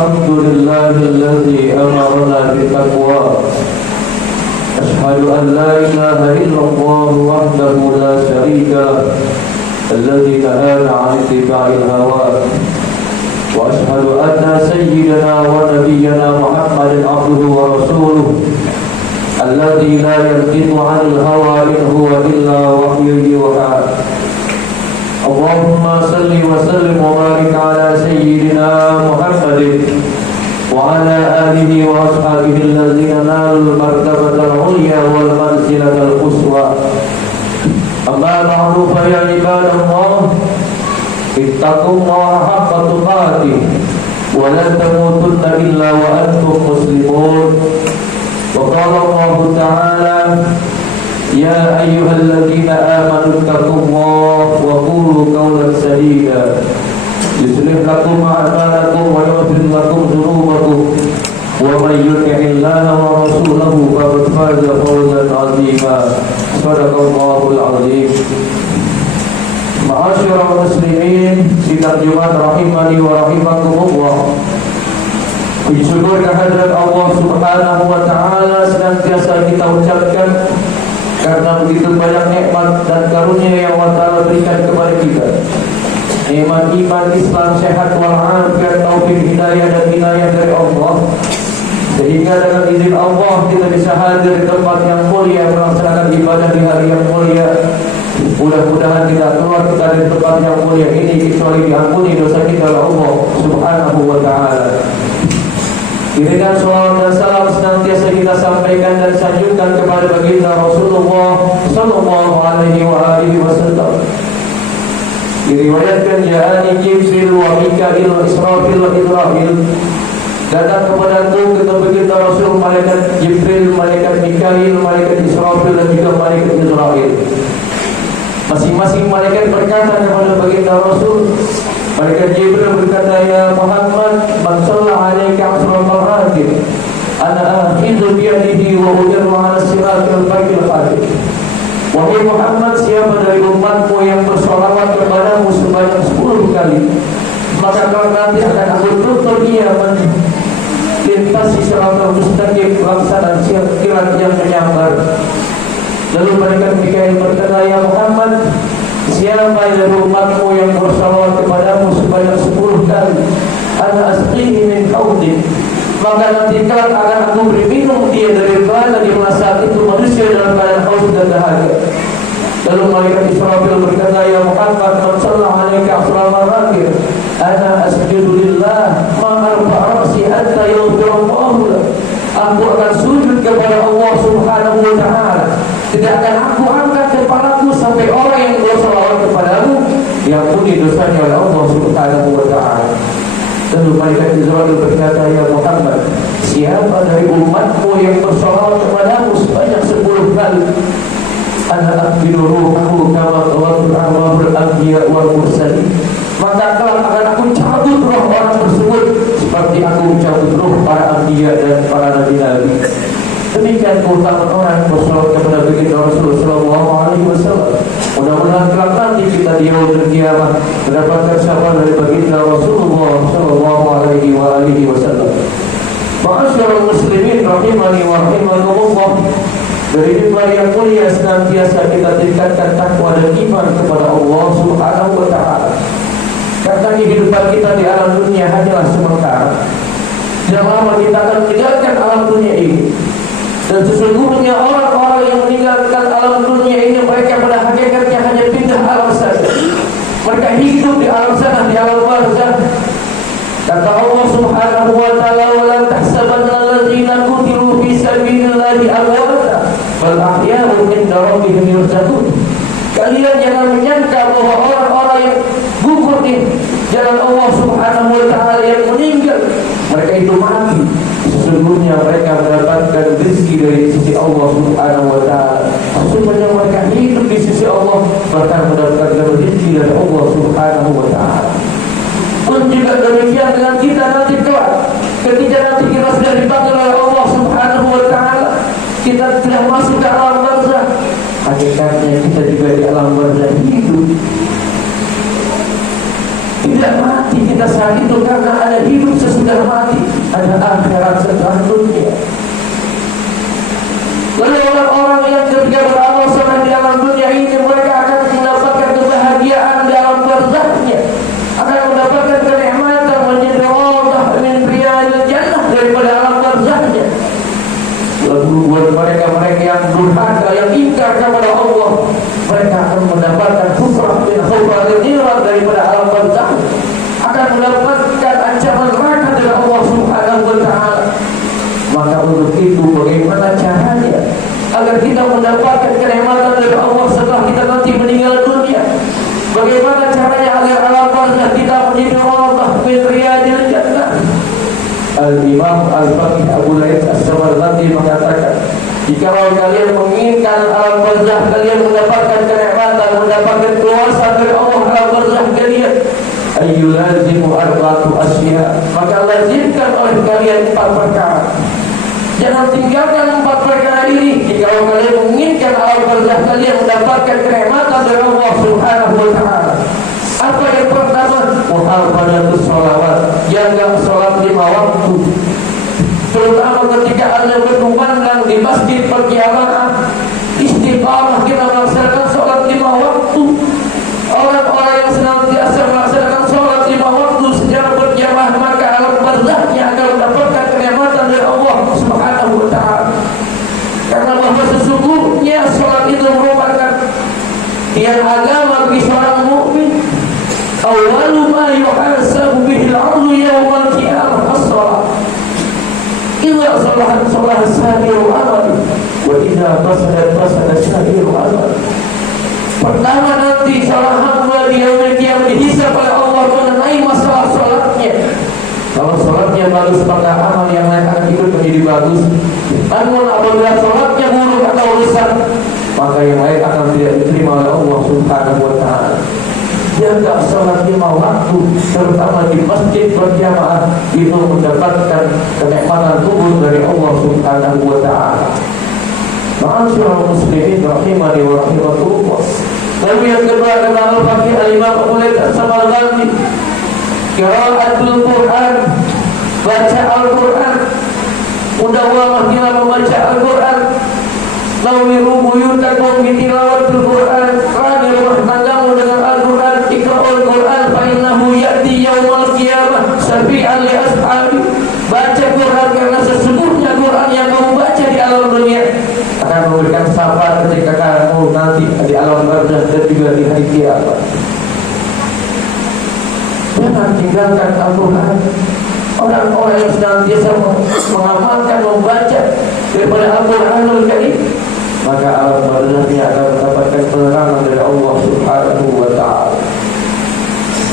الحمد لله الذي أمرنا بالتقوى أشهد أن لا إله إلا الله وحده لا شريك له الذي نهانا عن اتباع الهوى وأشهد أن سيدنا ونبينا محمد عبده ورسوله الذي لا ينطق عن الهوى إن هو إلا وحي يوحى اللهم صل وسلم وبارك على سيدنا محمد وعلى آله وأصحابه الذين نالوا المرتبة العليا والمنزلة القصوى أما بعد فيا عباد الله اتقوا الله حق تقاته ولا تموتن إلا وأنتم مسلمون وقال الله تعالى يا أيها الذين آمنوا اتقوا الله وقولوا قولا سديدا يصلح لكم أعمالكم ويغفر لكم ذنوبكم ومن يطع الله ورسوله فقد فاز فوزا عظيما صدق الله العظيم. Ma'asyiral muslimin sidang Jumat rahimani wa rahimakumullah. Puji syukur kehadirat Allah Subhanahu wa taala senantiasa kita ucapkan karena begitu banyak nikmat dan karunia yang Allah Ta'ala berikan kepada kita. Nikmat iman, Islam, sehat walafiat, taufik, hidayah dan inayah dari Allah, sehingga dengan izin Allah kita bisa hadir di tempat yang mulia melaksanakan ibadah di hari yang mulia. Mudah-mudahan tidak keluar kita dari tempat yang mulia ini kecuali diampuni dosa kita oleh Allah Subhanahu wa taala. Kirikan salawat dan salam senantiasa kita sampaikan dan sanjungkan kepada baginda Rasulullah sallallahu alaihi wasallam. Diriwayatkan ja'ani Jibril wa Mikail wa Israfil wa Idrafil, datang kepadaku kata baginda Rasul malaikat Jibril, malaikat Mikail, malaikat Israfil dan juga malaikat Idrafil. Masing-masing malaikat berkata kepada baginda Rasul. Malaikat Jibril berkata, ya Muhammad, man shalla alaika asra marratin ana akhidhu biyadihi wa udirru ala siratil baqil qadim. Wahai Muhammad, siapa dari umatmu yang bersolawat kepadamu sebanyak 10 kali, maka kau nanti akan aku tuntun dia melintasi siratal mustaqim pelaksanaan sirat yang menyambar. Lalu malaikat Mikail berkata, ya Muhammad, siapa dari umatmu yang bersalawat kepadamu sebanyak 10 kali, ana asqihi min haudi, maka nanti kelak akan aku beri minum dia dari bala di mana saat itu manusia dalam keadaan haus dan dahaga. Lalu malaikat Israfil berkata, ya Muhammad, man shalla alaika asra marratin ana asjudu lillah ma arfa'a ra'si hatta yaghfirallahu lak. Aku akan sujud kepada Allah Subhanahu wa taala, tidak akan aku angkat kepalaku sampai orang yang bersalawat kepadamu diampuni dosanya oleh Allah Subhanahu wa taala. Lalu malaikat Israfil berkata, ya Muhammad, siapa dari umatmu yang bersalawat kepadamu sebanyak 10 kali, ana aqbilu ruhahu kama qawatul arwahul anbiya wal mursalin, maka kelak akan aku cabut roh orang tersebut seperti aku mencabut roh para anbiya dan para nabi-nabi. Demikian keutamaan orang yang bersalawat kepada baginda Rasulullah sallallahu alaihi wasallam. Mudah-mudahan kelak nanti kita di yaumul kiamat mendapatkan syafaat dari baginda Rasulullah sallallahu alaihi wasallam. Ma'asyiral muslimin rahimani wa rahimakumullah. Dari mimbar yang mulia senantiasa kita tingkatkan takwa dan iman kepada Allah Subhanahu wa taala. Karena kehidupan kita di alam dunia hanyalah sementara. Tidak lama kita akan meninggalkan alam dunia ini. Dan sesungguhnya orang-orang yang meninggalkan alam dunia ini, mereka pada hakikatnya hanya pindah alam saja. Mereka hidup di alam sana, di alam barzakh. Kata Allah Subhanahu wa taala, wa la tahsabanna alladziina qutilu fi sabilillahi amwata bal ahya'un 'inda rabbihim yurzaqun. Kalian jangan menyangka bahwa orang-orang yang gugur di jalan Allah Subhanahu wa taala, yang meninggal, mereka itu mati. Sesungguhnya mereka mendapatkan rezeki dari sisi Allah Subhanahu wa taala. Sesungguhnya mereka hidup di sisi Allah, bahkan mendapatkan rezeki dari Allah Subhanahu wa taala. Pun juga demikian dengan kita nanti kelak, ketika nanti kita sudah dipanggil oleh Allah Subhanahu wa taala, kita sudah masuk ke alam barzakh. Hakikatnya kita juga di alam barzakh hidup, tidak mati. hati kita saat itu karena ada hidup sesudah mati, ada akhirat setelah dunia. Lalu orang-orang yang ketika beramal soleh di alam dunia ini, mereka akan mendapatkan kebahagiaan dalam barzahnya, akan mendapatkan kenikmatan menjadi rawdah min riyadil jannah daripada alam barzahnya. Lalu buat mereka-mereka yang durhaka, yang ingkar kepada Allah, mereka akan mendapatkan kufrah min khufratil niran daripada alam barzah, akan mendapatkan ancaman neraka dari Allah Subhanahu wa taala. Maka untuk itu bagaimana caranya agar kita mendapatkan kenikmatan dari Allah setelah kita nanti meninggal dunia? Bagaimana caranya agar alam barzah kita menjadi rawdah min riyadil jannah? Al-Imam Al-Faqih Abu Laith As-Samarqandi mengatakan, jika kalian menginginkan alam barzah kalian mendapatkan kenikmatan, mendapatkan kuasa dari Allah alam barzah kalian, ayyulazimu arba'atu asya, maka lazimkan oleh kalian 4 perkara. Jangan tinggalkan 4 perkara ini jika kalian menginginkan alam barzah kalian mendapatkan kenikmatan dari Allah Subhanahu wa taala. Apa yang pertama? Muhafadzatus shalawat, jaga salat 5 waktu. Terutama ketika Anda berkumandang di masjid berjamaah, istiqamah kita melaksanakan salat 5 waktu. Orang-orang yang senantiasa melaksanakan salat 5 waktu secara berjamaah, maka alam barzahnya akan mendapatkan kenikmatan dari Allah Subhanahu wa taala. Karena bahwa sesungguhnya salat itu merupakan tiang agama bagi seorang mukmin. Awwalu ma yuhasabu bihi al-'abdu yawmal qiyamah as-shalah. Idza salahat salaha sa'iru 'amali wa idza fasadat fasada sa'iru 'amali. Pertama nanti seorang hamba di yaumul qiyamah dihisab oleh Allah mengenai masalah salatnya. Kalau salatnya bagus, maka amal yang lain akan ikut menjadi bagus. Namun apabila salatnya buruk atau rusak, maka yang lain akan tidak diterima oleh Allah Subhanahu wa taala. Jaga salat 5 waktu, terutama di masjid berjamaah, itu mendapatkan kenikmatan kubur dari Allah Subhanahu wa taala. Ma'asyiral muslimin rahimani wa rahimakumullah. Lalu yang kedua adalah Al-Faqih Al-Imam Abu Laith As-Samarqandi, qiraatul Quran, baca Al-Quran. Mudawamah kita membaca Al-Quran. Nawiru buyutakum bi tilawatil Quran. Rani rumah tanggamu dengan Al-Quran. Iqra'ul Quran fa innahu ya'ti yaumal qiyamah syafi'an li ashabi. Baca Quran karena sesungguhnya Quran yang kamu baca di alam dunia akan memberikan syafaat ketika kamu nanti di alam barzah dan juga di hari kiamat. Jangan tinggalkan Al-Quran. Orang-orang yang senantiasa mengamalkan, membaca daripada Al-Quranul Karim, maka alam barzahnya akan mendapatkan penerangan dari Allah Subhanahu wa taala.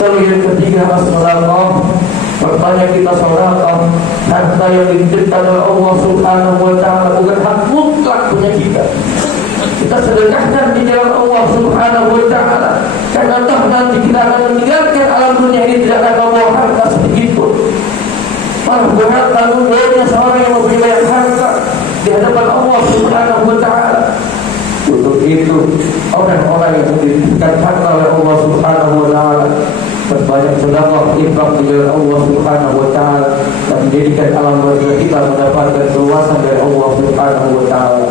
Lalu yang ketiga, as-shadaqah. Pertanyaan kita sedekah, harta yang diberikan oleh Allah Subhanahu wa taala bukan hak mutlak punya kita. Kita sedekahkan di jalan Allah Subhanahu wa taala. Karena toh nanti kita akan meninggalkan alam dunia ini tidak akan membawa harta sedikit pun. Malah berat tanggung jawabnya seorang yang mempunyai banyak harta di hadapan Allah Subhanahu wa taala. Untuk itu orang-orang yang diberikan harta oleh Allah Subhanahu wa taala berbanyak sedekah, infak di jalan Allah Subhanahu wa taala, dan menjadikan alam barzah kita mendapatkan keluasan dari Allah Subhanahu wa taala.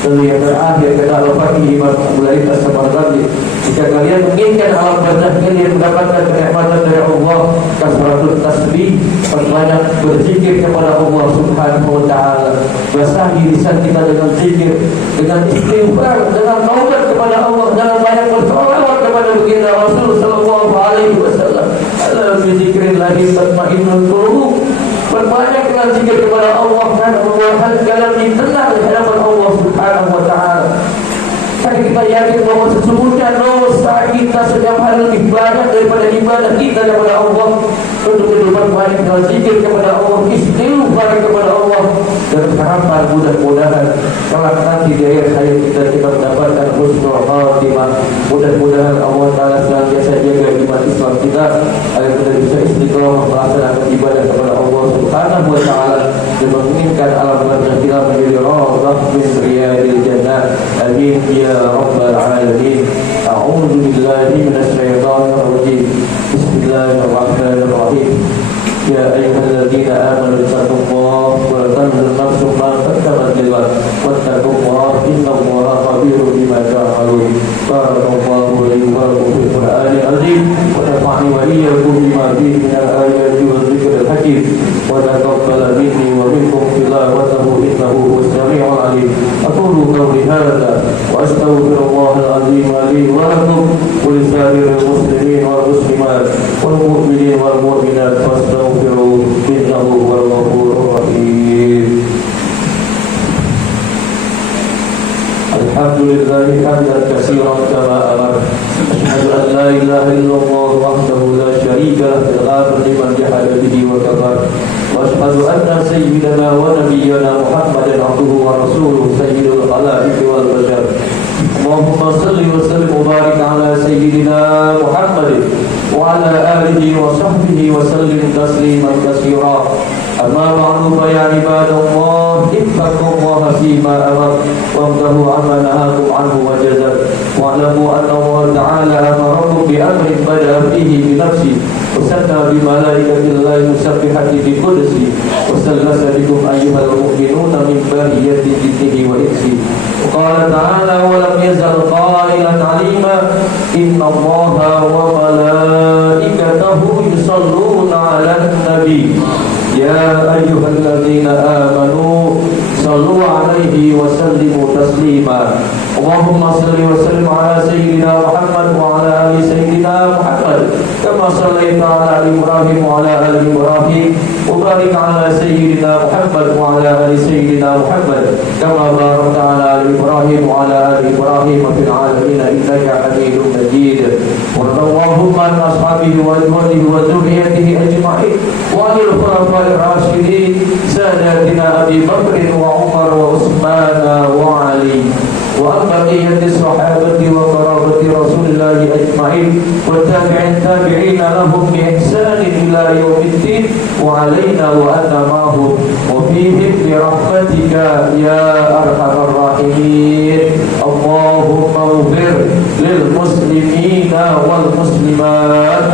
Lalu yang terakhir kata Al-Faqih Imam Abu Laith As-Samarqandi, jika kalian menginginkan alam barzah kalian mendapatkan kenikmatan dari Allah, kasratul tasbih, perbanyak berzikir kepada Allah Subhanahu wa taala. Basahi lisan kita dengan zikir, dengan istighfar, dengan taubat kepada Allah, dengan banyak bersolawat kepada baginda Rasul sallallahu alaihi wasallam. Ala bi dzikrillahi tatma'innul qulub. Perbanyak zikir kepada Allah karena membuat hati kalian tenang di hadapan Allah Subhanahu wa taala. Karena kita yakin bahwa sesungguhnya dosa kita setiap hari lebih banyak daripada ibadah kita kepada Allah. Untuk itu perbanyak zikir kepada Allah, istighfar kepada Allah, dan harapan mudah-mudahan kelak nanti di akhir hayat kita mendapatkan husnul khatimah. Mudah-mudahan Allah taala senantiasa jaga iman Islam kita agar kita bisa istiqomah melaksanakan ibadah kepada Allah Subhanahu wa taala dan menginginkan alam barzah kita menjadi rawdah min riyadil jannah. Amin ya rabbal alamin. A'udzu billahi minasy syaithanir rajim. Bismillahirrahmanirrahim. كثيرا كما أمر. أشهد أن لا إله إلا الله وحده لا شريك له في الغافر لمن جحد به وكفر. وأشهد أن سيدنا ونبينا محمدا عبده ورسوله سيد الخلائق والبشر. اللهم صل وسلم وبارك على سيدنا محمد وعلى آله وصحبه وسلم تسليما كثيرا. أما بعد فيا عباد الله اتقوا الله فيما أمر وانتهوا عما نهاكم عنه وجزر. واعلموا أن الله تعالى أمركم بأمر بدأ فيه بنفسه وثنى بملائكة الله المسبحة بقدسه وثلث بكم أيها المؤمنون من بارية جنه وإنسه. وقال تعالى ولم يزل قائلا عليما إن الله وملائكته يصلون على النبي يا أيها الذين آمنوا صلوا عليه وسلموا تسليما. اللهم صل وسلم على سيدنا محمد وعلى آل سيدنا محمد كما صليت على آل إبراهيم وعلى آل إبراهيم وبارك على سيدنا محمد وعلى آل سيدنا محمد كما باركت على آل إبراهيم وعلى آل إبراهيم في العالمين إنك حميد مجيد. وارض اللهم عن أصحابه وأزواجه وذريته أجمعين وعن الخلفاء الراشدين ساداتنا أبي بكر وعمر وعثمان وعلي وعن بقية الصحابة وقرابة رسول الله أجمعين والتابعين لهم بإحسان إلى يوم الدين وعلينا وأنا معهم وفيهم برحمتك يا أرحم الراحمين. اللهم اغفر للمسلمين والمسلمات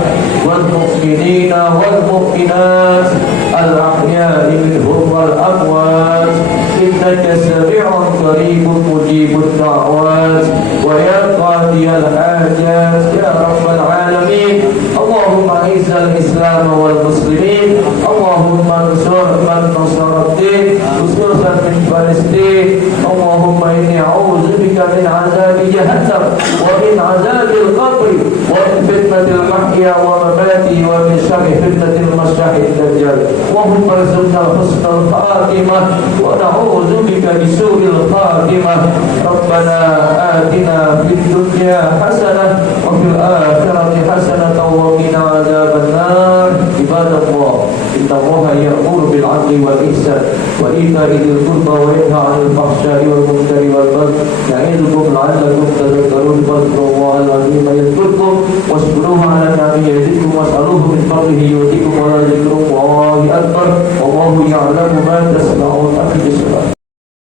والمؤمنين والمؤمنات الأحياء منهم والأموات إنك سميع قريب مجيب الدعوات ويا قاضي الحاجات يا رب العالمين. اللهم أعز الإسلام والمسلمين. اللهم انصر من نصر الدين خصوصا من فلسطين. اللهم إني أعوذ بك من عذاب جهنم ومن عذاب القبر ومن فتنة المحيا وممات ومن شر فتنة المسيح الدجال. اللهم ارزقنا حسن الخاتمة ونعوذ بك من سوء الخاتمة. ربنا آتنا في الدنيا حسنة وفي الآخرة حسنة وقنا عذاب النار. عباد الله إن الله يأمر بالعدل والإحسان وإيتاء ذي القربى وينهى عن الفحشاء والمنكر والبغي يعظكم لعلكم تذكرون. فاذكروا الله العظيم يذكركم واشكروه على نعمه يزدكم واسألوه من فضله يؤتكم ولذكر الله أكبر والله يعلم ما تصنعون.